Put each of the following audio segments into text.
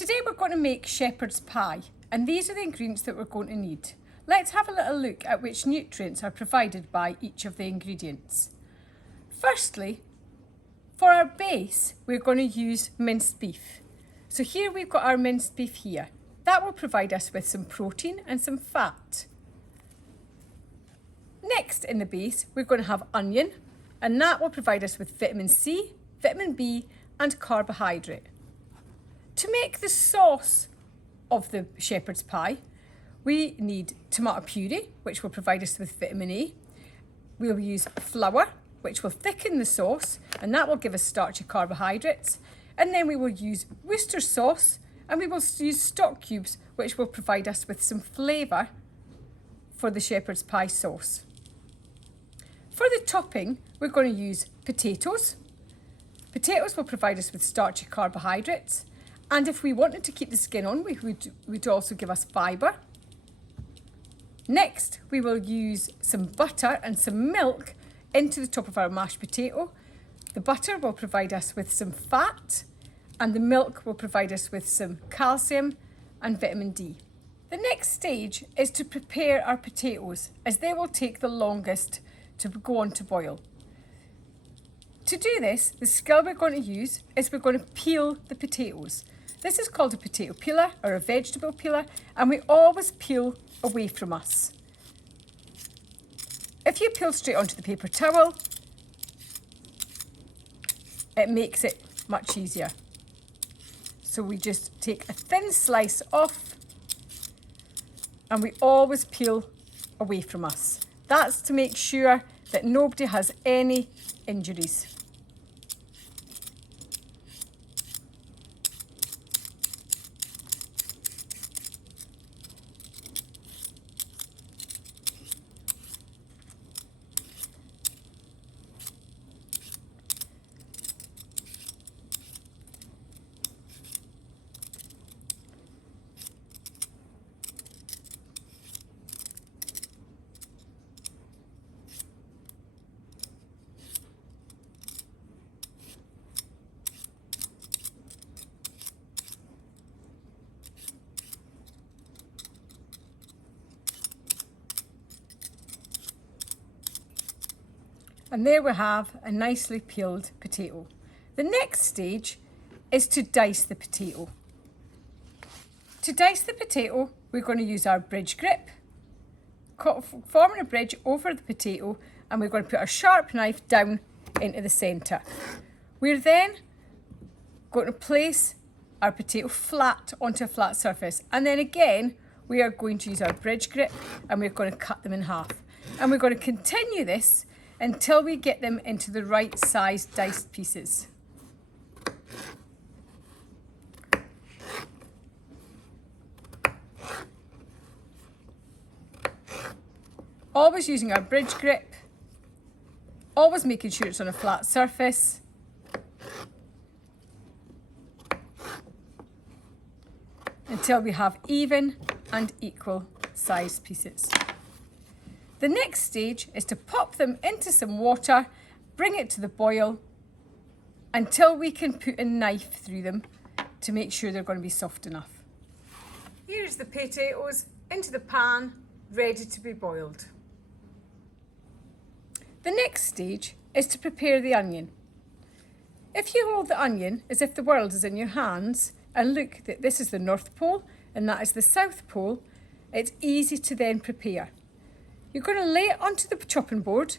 Today we're going to make shepherd's pie, and these are the ingredients that we're going to need. Let's have a little look at which nutrients are provided by each of the ingredients. Firstly, for our base, we're going to use minced beef. So here we've got our minced beef here. That will provide us with some protein and some fat. Next in the base, we're going to have onion, and that will provide us with vitamin C, vitamin B, and carbohydrate. To make the sauce of the shepherd's pie, we need tomato puree, which will provide us with vitamin A. We'll use flour, which will thicken the sauce, and that will give us starchy carbohydrates. And then we will use Worcester sauce, and we will use stock cubes, which will provide us with some flavour for the shepherd's pie sauce. For the topping, we're going to use potatoes. Potatoes will provide us with starchy carbohydrates. And if we wanted to keep the skin on, would also give us fibre. Next, we will use some butter and some milk into the top of our mashed potato. The butter will provide us with some fat, and the milk will provide us with some calcium and vitamin D. The next stage is to prepare our potatoes, as they will take the longest to go on to boil. To do this, the skill we're going to use is we're going to peel the potatoes. This is called a potato peeler or a vegetable peeler, and we always peel away from us. If you peel straight onto the paper towel, it makes it much easier. So we just take a thin slice off, and we always peel away from us. That's to make sure that nobody has any injuries. And there we have a nicely peeled potato. The next stage is to dice the potato. To dice the potato, we're going to use our bridge grip, forming a bridge over the potato, and we're going to put our sharp knife down into the centre. We're then going to place our potato flat onto a flat surface, and then again we are going to use our bridge grip, and we're going to cut them in half. And we're going to continue this until we get them into the right size diced pieces. Always using our bridge grip, always making sure it's on a flat surface. Until we have even and equal sized pieces. The next stage is to pop them into some water, bring it to the boil until we can put a knife through them to make sure they're going to be soft enough. Here's the potatoes into the pan, ready to be boiled. The next stage is to prepare the onion. If you hold the onion as if the world is in your hands and look that this is the North Pole and that is the South Pole, it's easy to then prepare. You're going to lay it onto the chopping board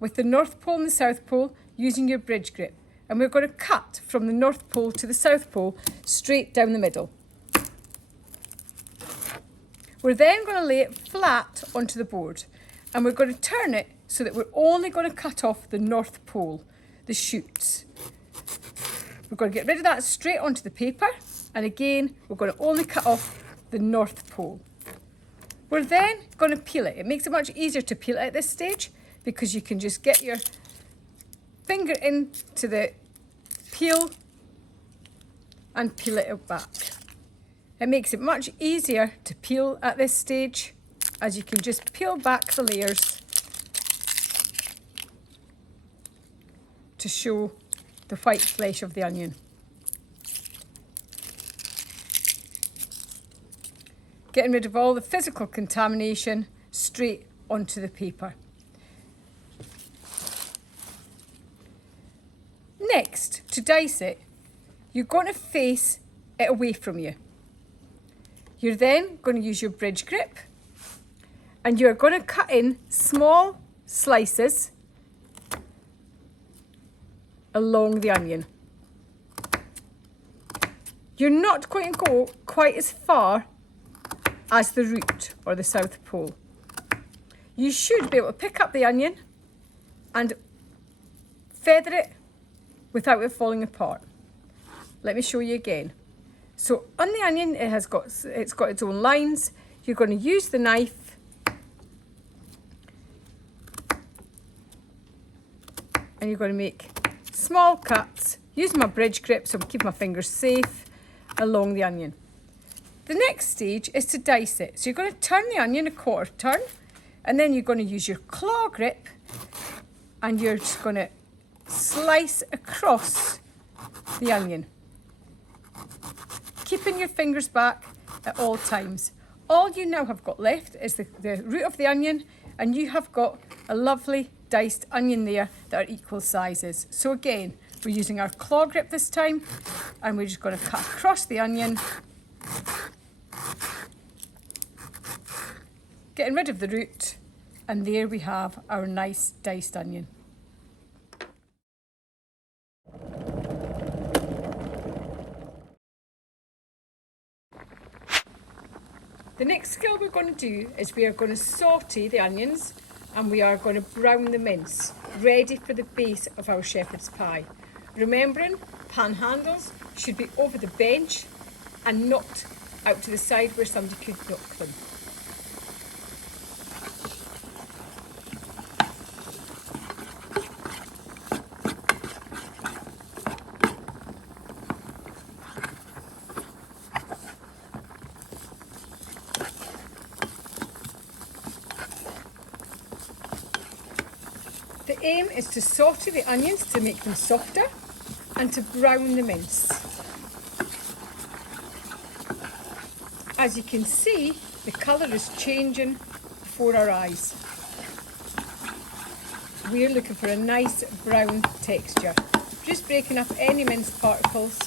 with the North Pole and the South Pole using your bridge grip. And we're going to cut from the North Pole to the South Pole straight down the middle. We're then going to lay it flat onto the board, and we're going to turn it so that we're only going to cut off the North Pole, the shoots. We're going to get rid of that straight onto the paper, and again we're going to only cut off the North Pole. We're then going to peel it. It makes it much easier to peel it at this stage because you can just get your finger into the peel and peel it back. It makes it much easier to peel at this stage as you can just peel back the layers to show the white flesh of the onion. getting rid of all the physical contamination straight onto the paper. Next, to dice it, you're going to face it away from you. You're then going to use your bridge grip and you're going to cut in small slices along the onion. You're not going to go quite as far as the root or the South Pole. You should be able to pick up the onion and feather it without it falling apart. Let me show you again. So on the onion, it's got its own lines. You're going to use the knife and you're going to make small cuts. Use my bridge grip so I keep my fingers safe along the onion. The next stage is to dice it. So you're going to turn the onion a quarter turn and then you're going to use your claw grip and you're just going to slice across the onion, keeping your fingers back at all times. All you now have got left is the root of the onion, and you have got a lovely diced onion there that are equal sizes. So again, we're using our claw grip this time and we're just going to cut across the onion, getting rid of the root, and there we have our nice diced onion. The next skill we're going to do is we are going to saute the onions and we are going to brown the mince, ready for the base of our shepherd's pie. Remembering, pan handles should be over the bench and not out to the side where somebody could knock them. The aim is to saute the onions to make them softer and to brown the mince. As you can see, the colour is changing before our eyes. We're looking for a nice brown texture, just breaking up any mince particles.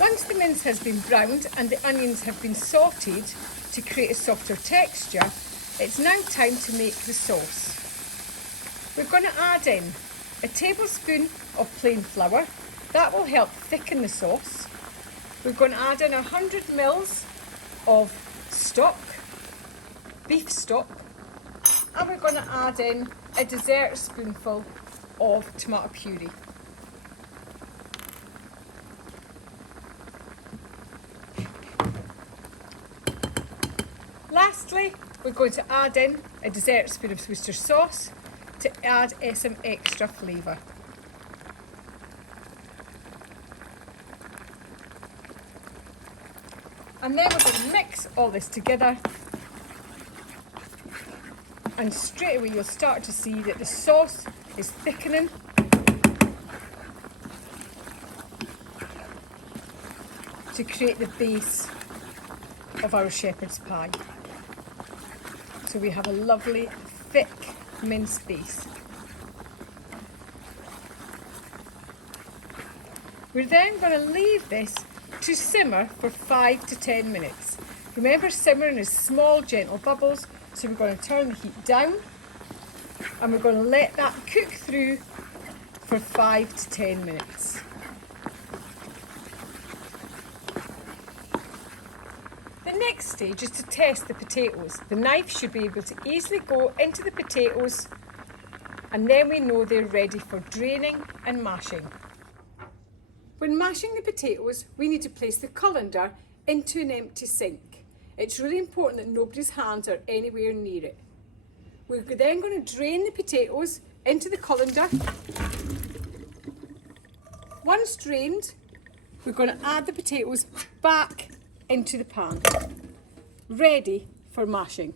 Once the mince has been browned and the onions have been sauteed to create a softer texture, it's now time to make the sauce. We're going to add in a tablespoon of plain flour. That will help thicken the sauce. We're going to add in 100 ml of stock, beef stock, and we're going to add in a dessert spoonful of tomato puree. Lastly, we're going to add in a dessert spoon of Worcester sauce to add some extra flavour. And then we're going to mix all this together, and straight away you'll start to see that the sauce is thickening. To create the base of our shepherd's pie. So we have a lovely thick minced base. We're then going to leave this to simmer for 5 to 10 minutes. Remember, simmering is small gentle bubbles, so we're going to turn the heat down and we're going to let that cook through for 5 to 10 minutes. The next stage is to test the potatoes. The knife should be able to easily go into the potatoes, and then we know they're ready for draining and mashing. When mashing the potatoes, we need to place the colander into an empty sink. It's really important that nobody's hands are anywhere near it. We're then going to drain the potatoes into the colander. Once drained, we're going to add the potatoes back into the pan, ready for mashing.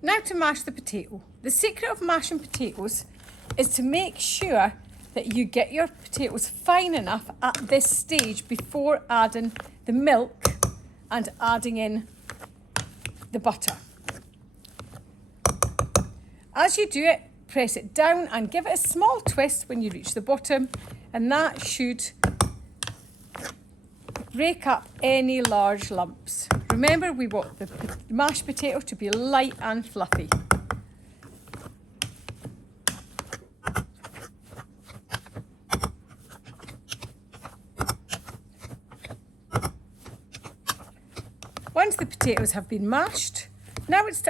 Now to mash the potato. The secret of mashing potatoes is to make sure that you get your potatoes fine enough at this stage before adding the milk and adding in the butter. As you do it, press it down and give it a small twist when you reach the bottom, and that should break up any large lumps. Remember, we want the mashed potato to be light and fluffy. Once the potatoes have been mashed, now it's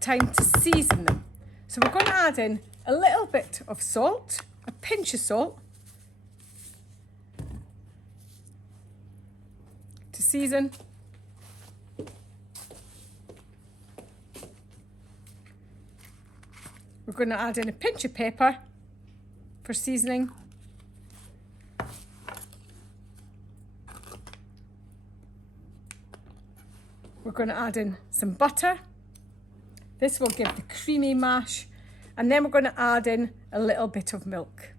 time to season them. So we're going to add in a little bit of salt, a pinch of salt, to season. We're going to add in a pinch of pepper for seasoning. We're going to add in some butter. This will give the creamy mash. And then we're going to add in a little bit of milk.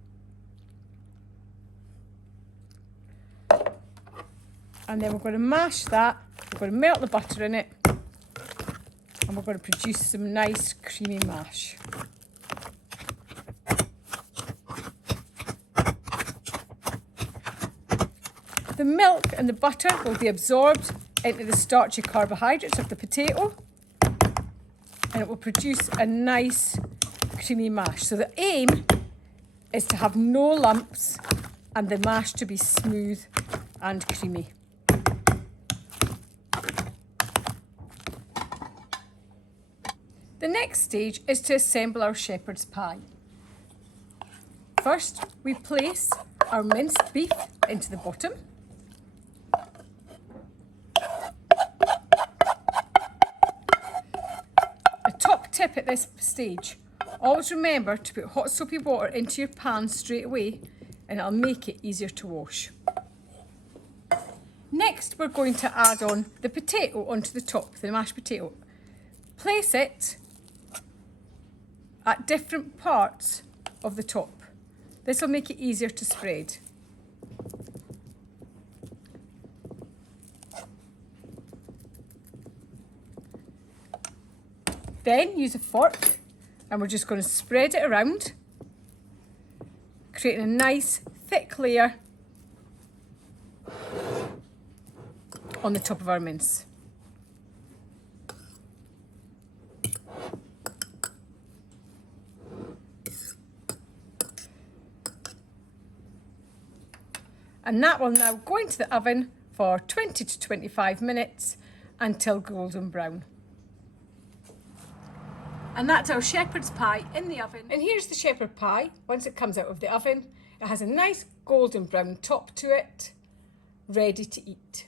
And then we're going to mash that. We're going to melt the butter in it. And we're going to produce some nice creamy mash. The milk and the butter will be absorbed into the starchy carbohydrates of the potato. And it will produce a nice creamy mash. So the aim is to have no lumps and the mash to be smooth and creamy. The next stage is to assemble our shepherd's pie. First, we place our minced beef into the bottom. A top tip at this stage: always remember to put hot soapy water into your pan straight away, and it'll make it easier to wash. Next, we're going to add on the potato onto the top, the mashed potato. Place it at different parts of the top. This will make it easier to spread. Then use a fork and we're just going to spread it around, creating a nice thick layer on the top of our mince. And that will now go into the oven for 20 to 25 minutes until golden brown. And that's our shepherd's pie in the oven. And here's the shepherd pie once it comes out of the oven. It has a nice golden brown top to it, ready to eat.